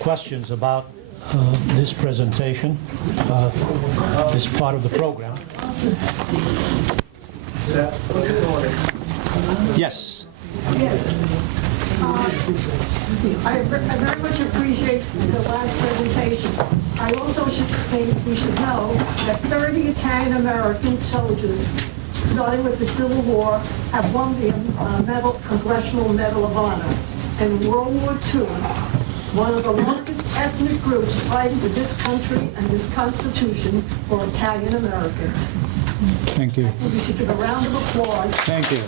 questions about this presentation, this part of the program. Yes. Yes. I very much appreciate the last presentation. I also think we should know that 30 Italian-American soldiers, starting with the Civil War, have won the Congressional Medal of Honor. In World War II, one of the largest ethnic groups fighting for this country and this Constitution were Italian-Americans. Thank you. We should give a round of applause. Thank you.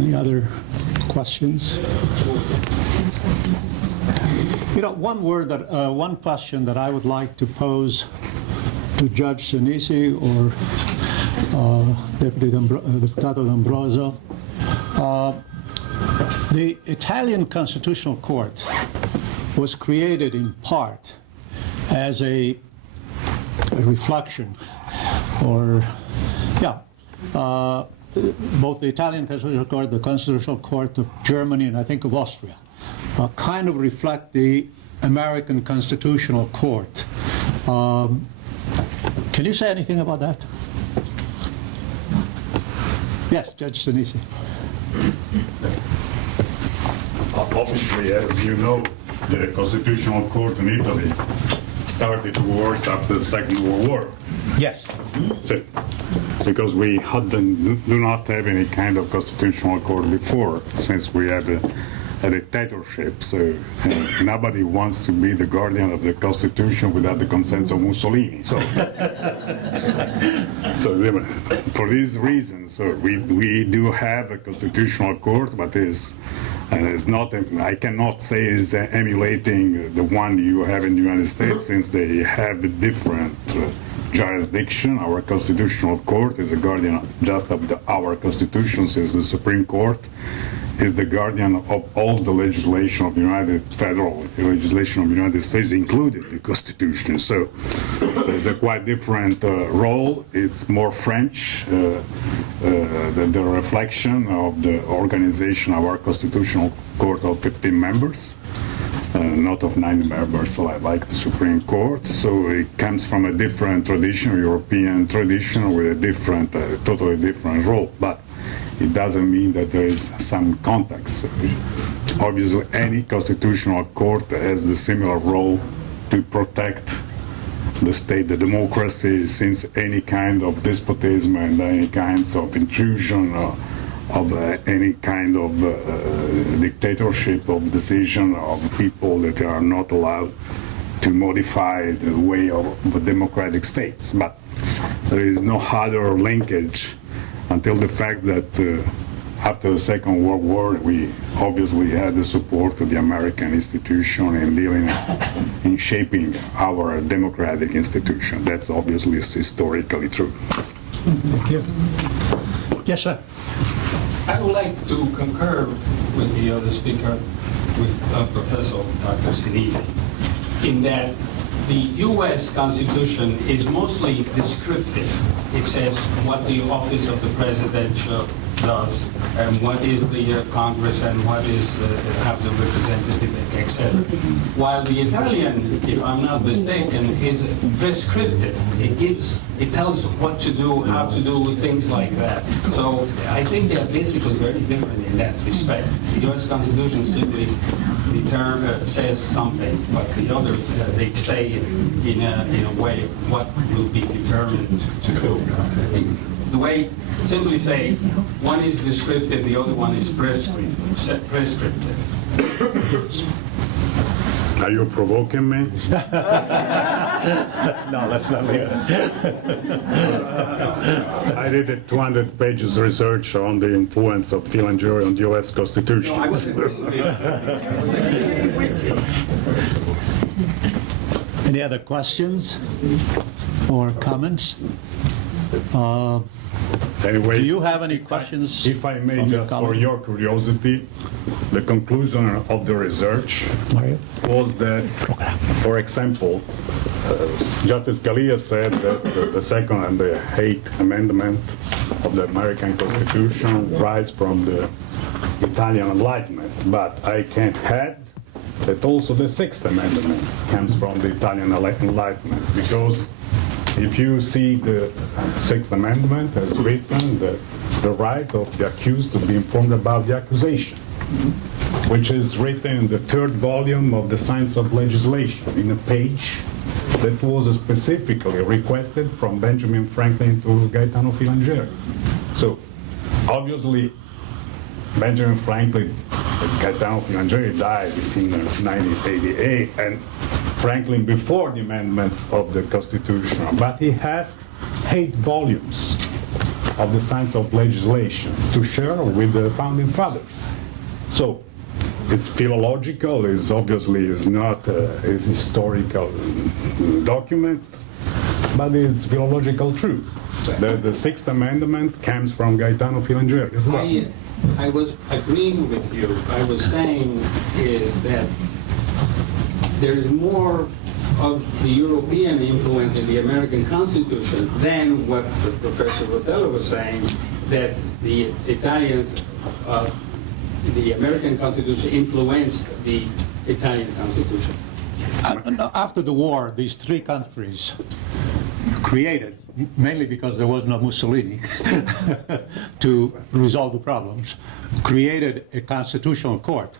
Any other questions? You know, one question that I would like to pose to Judge Sinisi or Deputy D'Ambrosio. The Italian Constitutional Court was created in part as a reflection, or both the Italian Constitutional Court, the Constitutional Court of Germany, and I think of Austria, kind of reflect the American Constitutional Court. Can you say anything about that? Yes, Judge Sinisi. Obviously, as you know, the Constitutional Court in Italy started to work after the Second World War. Yes. So, because we do not have any kind of Constitutional Court before, since we had a dictatorship. So nobody wants to be the guardian of the Constitution without the consent of Mussolini. So, for these reasons, we do have a Constitutional Court, but it's not. I cannot say is emulating the one you have in the United States, since they have a different jurisdiction. Our Constitutional Court is a guardian just of our Constitution, since the Supreme Court is the guardian of all the legislation of the federal legislation of the United States, including the Constitution. So there's a quite different role. It's more French, the reflection of the organization of our Constitutional Court of 15 members. Not of 9 members, like the Supreme Court. So it comes from a different tradition, European tradition, with a different, totally different role. But it doesn't mean that there is some context. Obviously, any constitutional court has the similar role to protect the state, the democracy, since any kind of despotism and any kinds of intrusion of any kind of dictatorship of decision of people that are not allowed to modify the way of democratic states. But there is no other linkage until the fact that after the Second World War, we obviously had the support of the American institution in shaping our democratic institution. That's obviously historically true. Thank you. Yes, sir. I would like to concur with the other speaker, with Professor Dr. Sinisi, in that the U.S. Constitution is mostly descriptive. It says what the office of the president does, and what is the Congress, and what is the House of Representatives, etc. While the Italian, if I'm not mistaken, is prescriptive. It tells what to do, how to do, things like that. So I think they are basically very different in that respect. The U.S. Constitution simply says something, but the others, they say in a way what will be determined to do. The way, simply say, one is descriptive, the other one is prescriptive. Are you provoking me? No, let's not leave it. I did a 200 pages research on the influence of Phil and Jury on the U.S. Constitution. No, I wasn't. Any other questions or comments? Anyway, Do you have any questions? if I may, from your just for colleague? your curiosity, the conclusion of the research was that, for example, Justice Scalia said that the second and the eighth amendment of the American Constitution rise from the Italian Enlightenment, but I can add that also the Sixth Amendment comes from the Italian Enlightenment, because if you see the Sixth Amendment as written, the right of the accused to be informed about the accusation, which is written in the third volume of the Science of Legislation, in a page that was specifically requested from Benjamin Franklin to Gaetano Filangieri. So, obviously, Benjamin Franklin, Gaetano Filangieri died in 1988, and Franklin before the amendments of the Constitution, but he has 8 volumes of the Science of Legislation to share with the Founding Fathers. So, it's philological, it's obviously is not a historical document, but it's philological truth. The Sixth Amendment comes from Gaetano Filangieri as well. I was agreeing with you. I was saying is that there is more of the European influence in the American Constitution than what Professor Rotella was saying, that the Italians, the American Constitution influenced the Italian Constitution. After the war, these 3 countries created, mainly because there was no Mussolini to resolve the problems, created a constitutional court.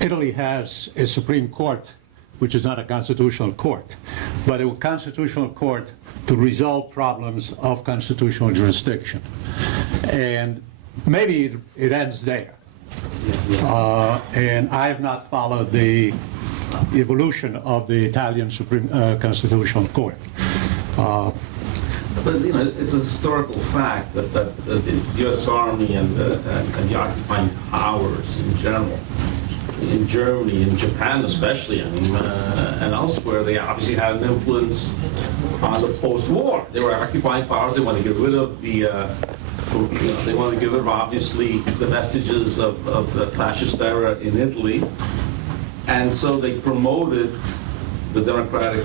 Italy has a Supreme Court, which is not a constitutional court, but a constitutional court to resolve problems of constitutional jurisdiction. And maybe it ends there. And I have not followed the evolution of the Italian Supreme Constitutional Court. But you know, it's a historical fact that the U.S. Army and the occupying powers in general, in Germany, in Japan especially, I mean, and elsewhere, they obviously had an influence on the post-war. They were occupying powers. They wanted to get rid of they wanted to get rid of obviously the vestiges of the fascist era in Italy, and so they promoted the democratic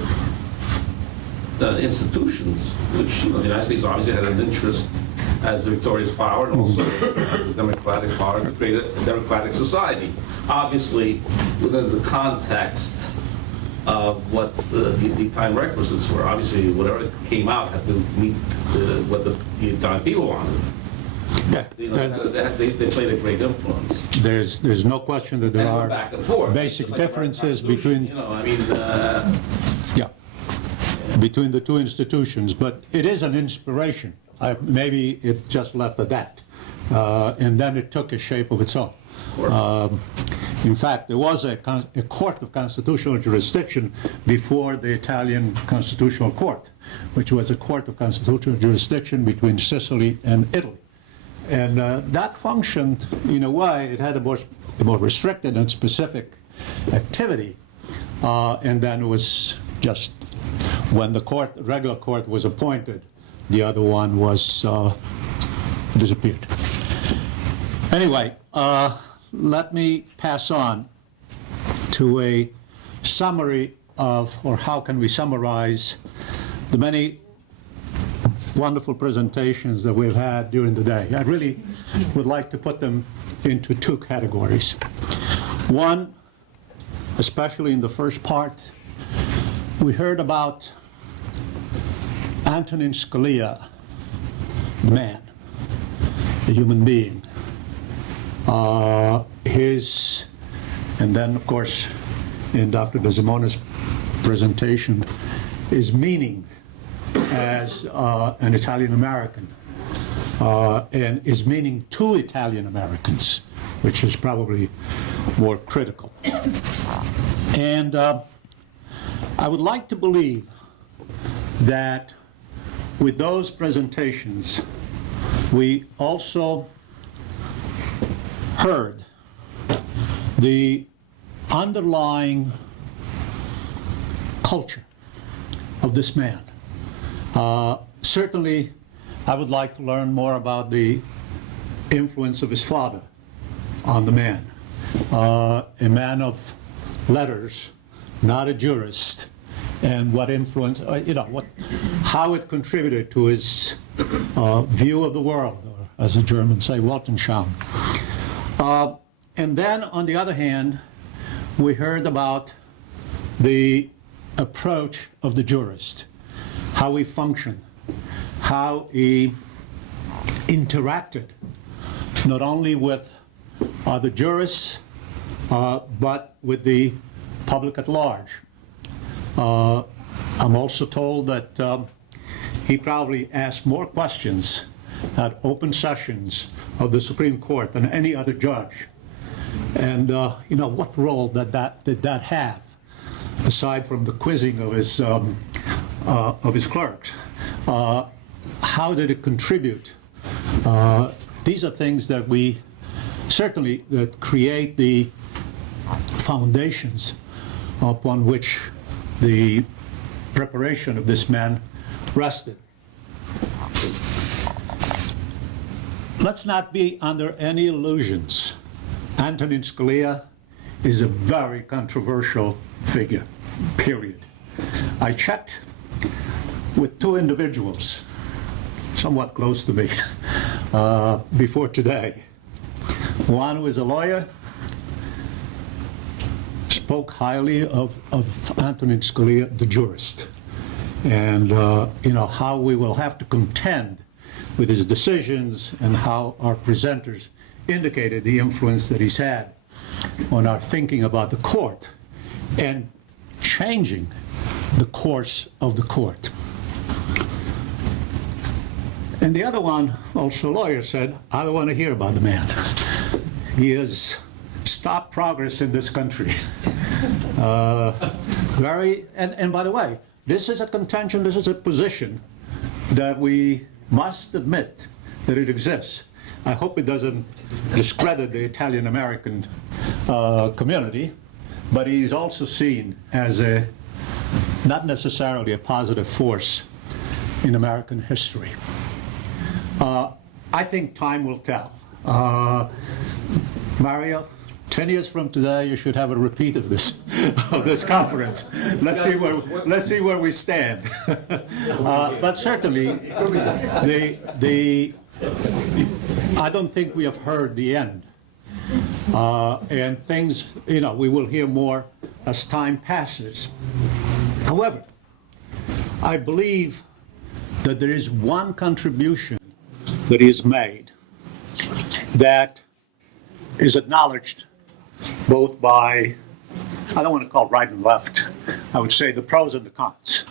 institutions, which the United States obviously had an interest as the victorious power and also as the democratic power to create a democratic society. Obviously, within the context of what the time requisites were, obviously whatever came out had to meet what the Italian people wanted. Yeah. They played a great influence. There's no question that there And are back and forth. basic Just like differences the Constitution, between between the 2 institutions, but it is an inspiration. Maybe it just left at that, and then it took a shape of its own. In fact, there was a court of constitutional jurisdiction before the Italian Constitutional Court, which was a court of constitutional jurisdiction between Sicily and Italy. And that functioned in a way, it had a more restricted and specific activity, and then it was just when the regular court was appointed, the other one was disappeared. Anyway, let me pass on to a summary of, or how can we summarize the many wonderful presentations that we've had during the day. I really would like to put them into 2 categories. One, especially in the first part, we heard about Antonin Scalia, the man, the human being. And then, of course, in Dr. DeSimone's presentation, his meaning as an Italian American, and his meaning to Italian Americans, which is probably more critical. And I would like to believe that with those presentations, we also heard the underlying culture of this man. Certainly I would like to learn more about the influence of his father on the man. A man of letters, not a jurist, and what influence, how it contributed to his view of the world, or as the Germans say, Weltanschauung. And then, on the other hand, we heard about the approach of the jurist, how he functioned, how he interacted not only with the jurists, but with the public at large. I'm also told that he probably asked more questions at open sessions of the Supreme Court than any other judge. And what role did that have, aside from the quizzing of his clerks? How did it contribute? These are things that we certainly that create the foundations upon which the preparation of this man rested. Let's not be under any illusions. Antonin Scalia is a very controversial figure, period. I checked with two individuals, somewhat close to me, before today. One who is a lawyer, spoke highly of Antonin Scalia, the jurist, and how we will have to contend with his decisions and how our presenters indicated the influence that he's had on our thinking about the court and changing the course of the court. And the other one, also a lawyer, said, I don't want to hear about the man. He has stopped progress in this country. And by the way, this is a contention, this is a position that we must admit that it exists. I hope it doesn't discredit the Italian-American community, but he's also seen as not necessarily a positive force in American history. I think time will tell. Mario, 10 years from today, you should have a repeat of this conference. Let's see where we stand. But certainly, I don't think we have heard the end. And things, we will hear more as time passes. However, I believe that there is one contribution that he has made that is acknowledged both by, I don't want to call it right and left, I would say the pros and the cons.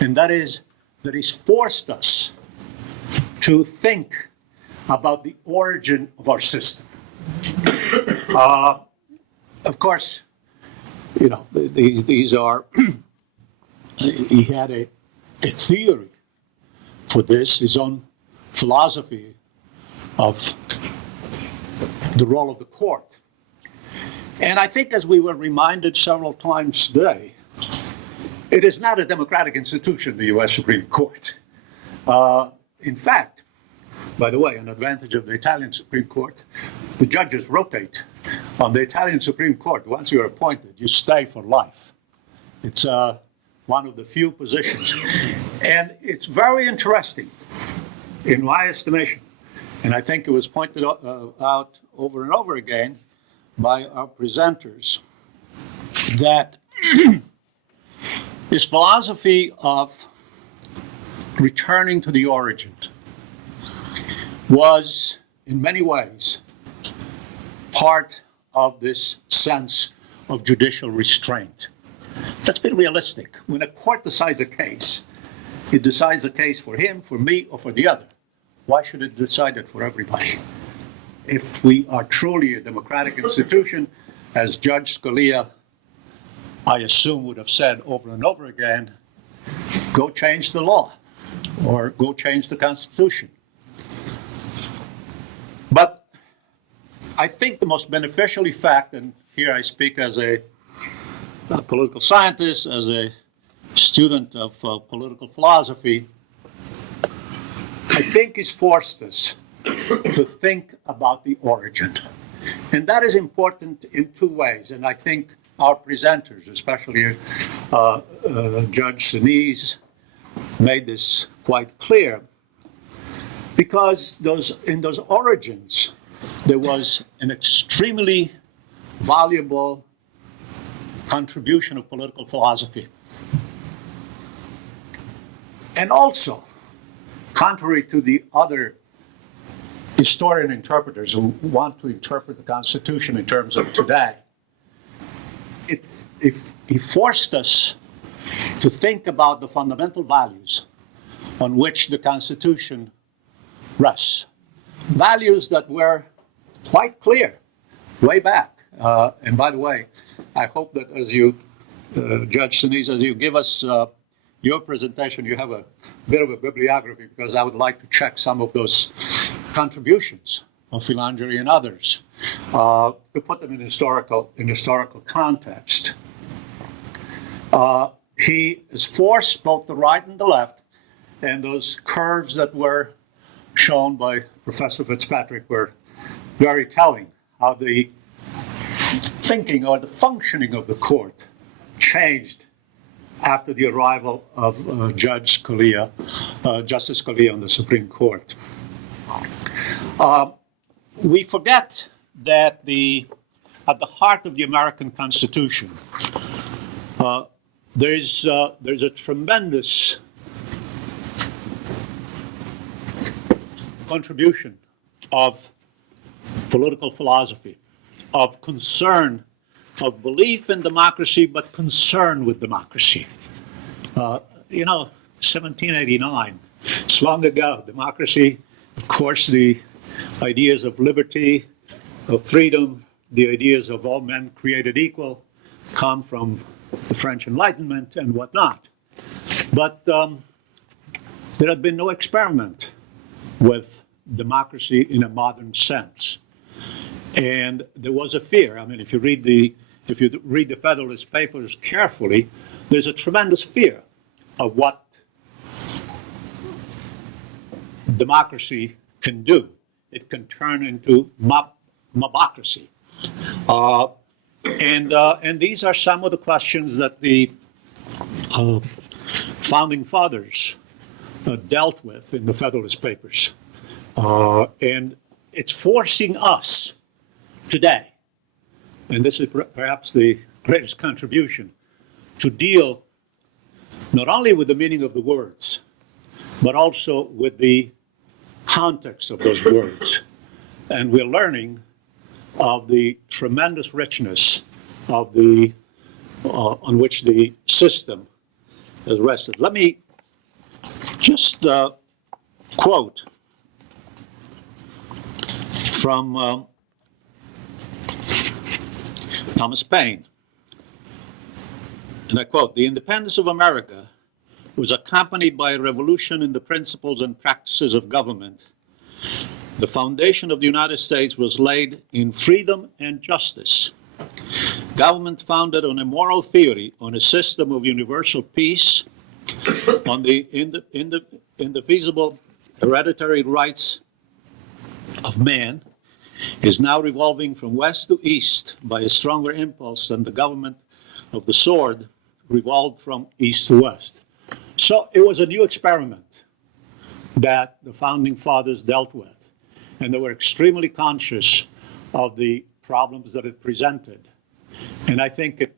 And that is that he's forced us to think about the origin of our system. Of course, these are, he had a theory for this, his own philosophy of the role of the court. And I think, as we were reminded several times today, it is not a democratic institution, the U.S. Supreme Court. In fact, by the way, an advantage of the Italian Supreme Court, the judges rotate. On the Italian Supreme Court, once you're appointed, you stay for life. It's one of the few positions. And it's very interesting, in my estimation, and I think it was pointed out over and over again by our presenters, that his philosophy of returning to the origin was, in many ways, part of this sense of judicial restraint. Let's be realistic. When a court decides a case, it decides a case for him, for me, or for the other. Why should it decide it for everybody? If we are truly a democratic institution, as Judge Scalia, I assume, would have said over and over again, go change the law or go change the Constitution. But I think the most beneficial effect, and here I speak as a political scientist, as a student of political philosophy, I think has forced us to think about the origin. And that is important in two ways. And I think our presenters, especially Judge Sinisi, made this quite clear. Because in those origins, there was an extremely valuable contribution of political philosophy. And also, contrary to the other historian interpreters who want to interpret the Constitution in terms of today, he forced us to think about the fundamental values on which the Constitution rests. Values that were quite clear way back. And by the way, I hope that as you, Judge Sinisi, as you give us your presentation, you have a bit of a bibliography, because I would like to check some of those contributions of Filangieri and others to put them in historical context. He has forced both the right and the left, and those curves that were shown by Professor Fitzpatrick were very telling, how the thinking or the functioning of the court changed after the arrival of Justice Scalia on the Supreme Court. We forget that at the heart of the American Constitution, there's a tremendous contribution of political philosophy, of concern, of belief in democracy, but concern with democracy. 1789, it's long ago. Democracy, of course, the ideas of liberty, of freedom, the ideas of all men created equal come from the French Enlightenment and whatnot. But there had been no experiment with democracy in a modern sense. And there was a fear. I mean, if you read the Federalist Papers carefully, there's a tremendous fear of what democracy can do. It can turn into mobocracy. And these are some of the questions that the founding fathers dealt with in the Federalist Papers. And it's forcing us today, and this is perhaps the greatest contribution, to deal not only with the meaning of the words, but also with the context of those words. And we're learning of the tremendous richness of the on which the system has rested. Let me just quote from Thomas Paine, and I quote, "The independence of America was accompanied by a revolution in the principles and practices of government. The foundation of the United States was laid in freedom and justice. Government founded on a moral theory, on a system of universal peace, on the indivisible hereditary rights of man, is now revolving from west to east by a stronger impulse than the government of the sword revolved from east to west." So it was a new experiment that the founding fathers dealt with, and they were extremely conscious of the problems that it presented. And I think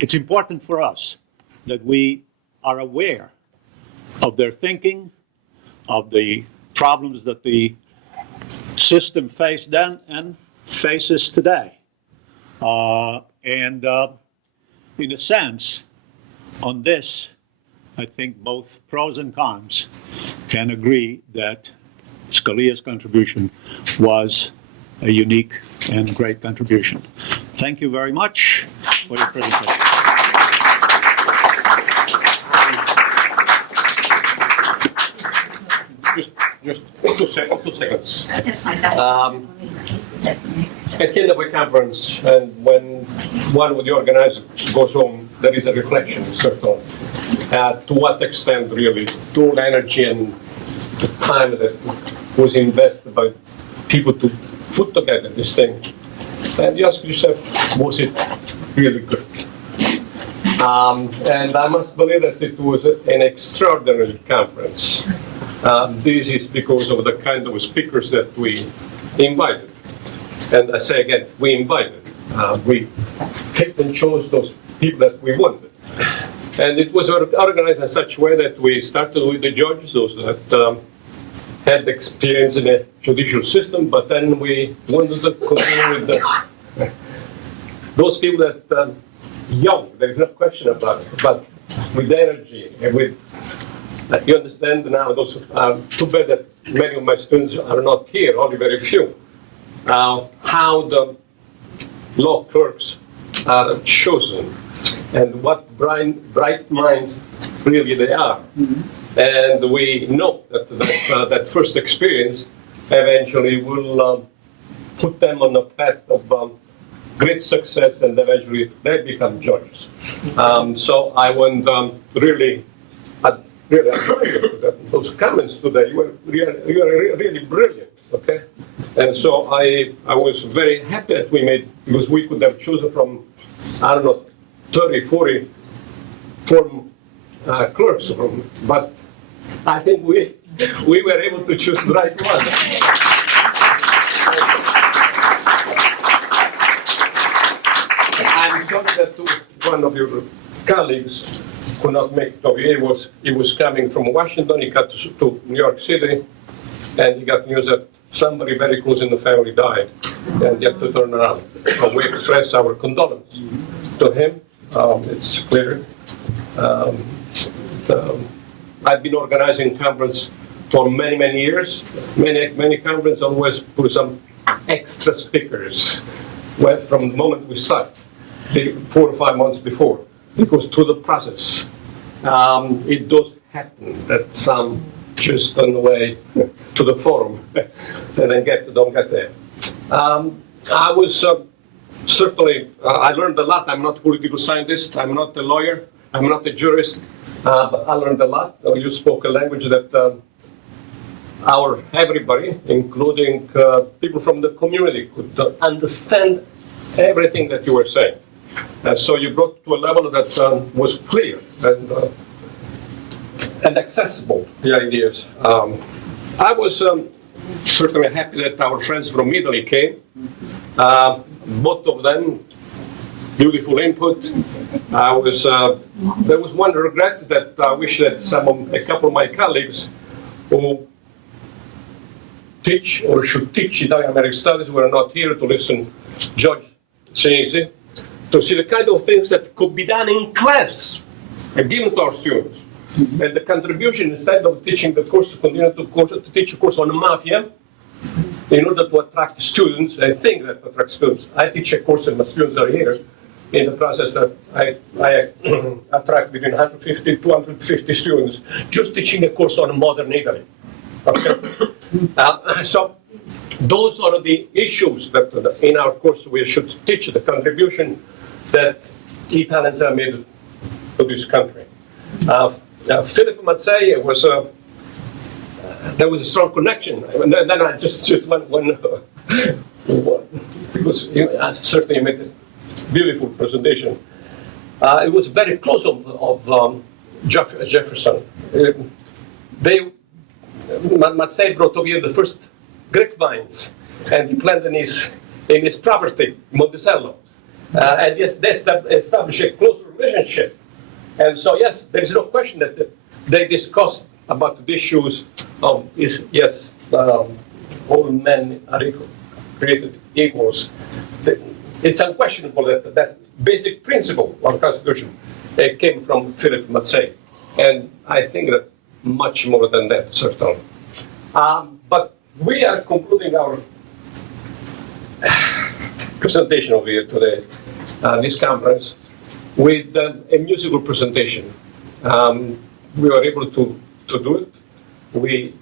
it's important for us that we are aware of their thinking, of the problems that the system faced then and faces today. In a sense, on this, I think both pros and cons can agree that Scalia's contribution was a unique and great contribution. Thank you very much for your presentation. Just 2 seconds. At the end of a conference, and when one of the organizers goes home, there is a reflection circle. to what extent really tool energy and the time that was invested by people to put together this thing. And you ask yourself, was it really good? And I must believe that it was an extraordinary conference. This is because of the kind of speakers that we invited. And I say again, we invited. We picked and chose those people that we wanted. And it was organized in such a way that we started with the judges, those that had experience in the judicial system, but then we wanted to continue with those people that young, there is no question about it, but with energy and with, you understand now, those too bad that many of my students are not here, only very few, how the law clerks are chosen and what bright minds really they are. And we know that first experience eventually will put them on a path of great success, and eventually they become judges. So I want really admire those comments today. You are really brilliant, okay? And so I was very happy that we made, because we could have chosen from, I don't know, 30, 40 form clerks, but I think we were able to choose the right one. I'm sorry that one of your colleagues could not make it over here. He was coming from Washington. He got to New York City, and he got news that somebody very close in the family died, and he had to turn around. So we express our condolence to him. It's clear. I've been organizing conference for many, many years. Many conferences always put some extra speakers from the moment we start, 4 or 5 months before, because through the process, it does happen that some just on the way to the forum and then don't get there. I was certainly, I learned a lot. I'm not a political scientist. I'm not a lawyer. I'm not a jurist. But I learned a lot. You spoke a language that everybody, including people from the community, could understand everything that you were saying. And so you brought to a level that was clear and accessible, the ideas. I was certainly happy that our friends from Italy came. Both of them, beautiful input. There was one regret that I wish that a couple of my colleagues who teach or should teach Italian American Studies were not here to listen to Judge Sinisi, to see the kind of things that could be done in class and given to our students. And the contribution, instead of teaching the course, continue to teach a course on mafia in order to attract students, and think that attract students. I teach a course and my students are here. In the process, I attract between 150 to 250 students just teaching a course on modern Italy. Okay? So those are the issues that in our course we should teach, the contribution that Italians have made to this country. Philip Mazzei there was a strong connection. And then I just one because certainly made a beautiful presentation. It was very close of Jefferson. Mazzei brought over here the first grapevines, and he planted in his property, Monticello. And yes, they established a close relationship. And so, yes, there is no question that they discussed about the issues of, all men are created equals. It's unquestionable that that basic principle of the Constitution came from Philip Mazzei. And I think that much more than that, certainly. But we are concluding our presentation over here today, this conference, with a musical presentation. We were able to do it. We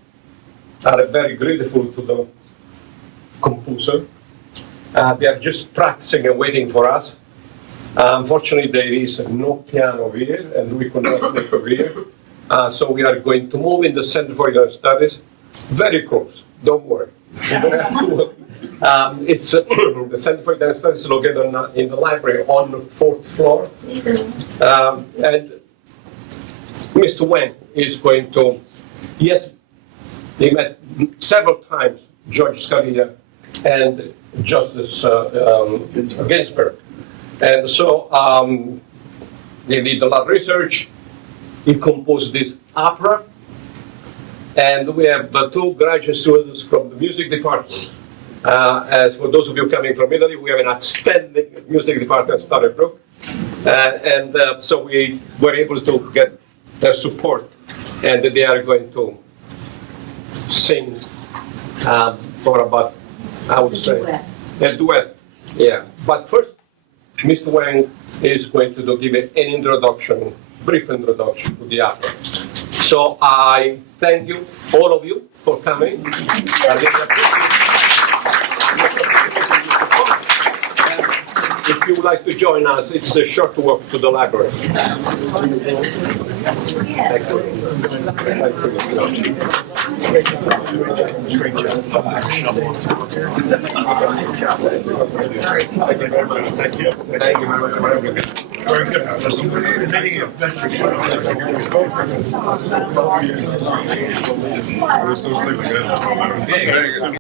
are very grateful to the composer. They are just practicing and waiting for us. Unfortunately, there is no piano here, and we could not make it here. So we are going to move in the Center for Italian Studies very close. Don't worry. You don't have to worry. It's the Center for Italian Studies is located in the library on the 4th floor. And Mr. Wang is going to, yes, he met several times Judge Scalia and Justice Ginsburg. And so they did a lot of research. He composed this opera. And we have two graduate students from the music department. As for those of you coming from Italy, we have an outstanding music department, Starry Brook. So we were able to get their support. And they are going to sing for about, I would say, a duet. Yeah. But first, Mr. Wang is going to give an introduction, brief introduction to the opera. So I thank you, all of you, for coming. If you would like to join us, it's a short walk to the library. Excellent. Thank you. Thank you very much. Very good. Meeting you. Very good.